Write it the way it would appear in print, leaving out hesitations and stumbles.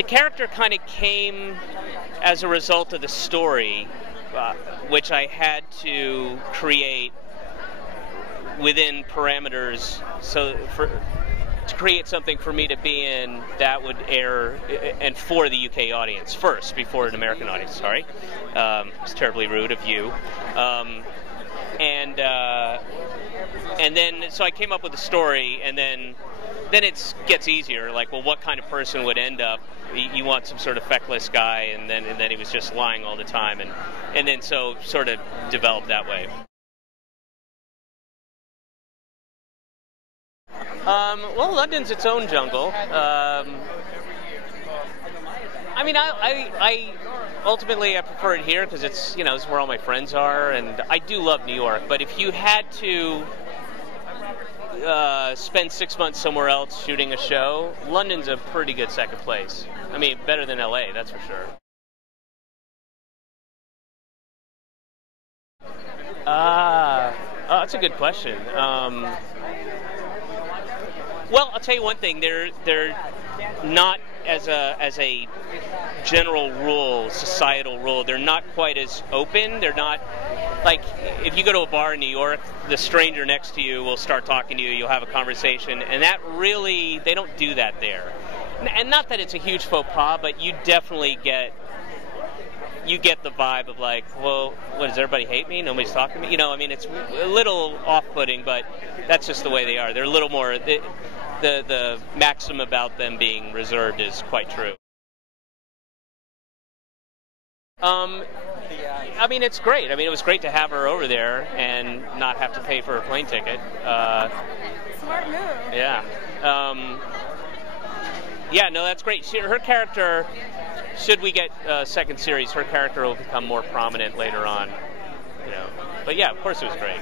The character kind of came as a result of the story, which I had to create within parameters, to create something for me to be in that would air and for the UK audience first, before an American audience. Sorry, it's terribly rude of you. And then so I came up with a story, and then it gets easier. Like, well, what kind of person would end up? You want some sort of feckless guy, and then he was just lying all the time, and then so sort of developed that way. Well, London's its own jungle. I mean, I ultimately I prefer it here because it's it's where all my friends are, and I do love New York. But if you had to spend 6 months somewhere else shooting a show, London's a pretty good second place. I mean, better than LA, that's for sure. Oh, that's a good question. Well, I'll tell you one thing. They're not, as a general rule, societal rule, they're not quite as open. They're not, like, if you go to a bar in New York, the stranger next to you will start talking to you, you'll have a conversation, and that really, they don't do that there. And not that it's a huge faux pas, but you definitely get the vibe of like, well, what, does everybody hate me? Nobody's talking to me? I mean, it's a little off-putting, but that's just the way they are. They're a little more, the maxim about them being reserved is quite true. I mean, it's great. I mean, it was great to have her over there and not have to pay for a plane ticket. Smart move. Yeah. Yeah, no, that's great. Her character, should we get a second series, her character will become more prominent later on. But yeah, of course it was great.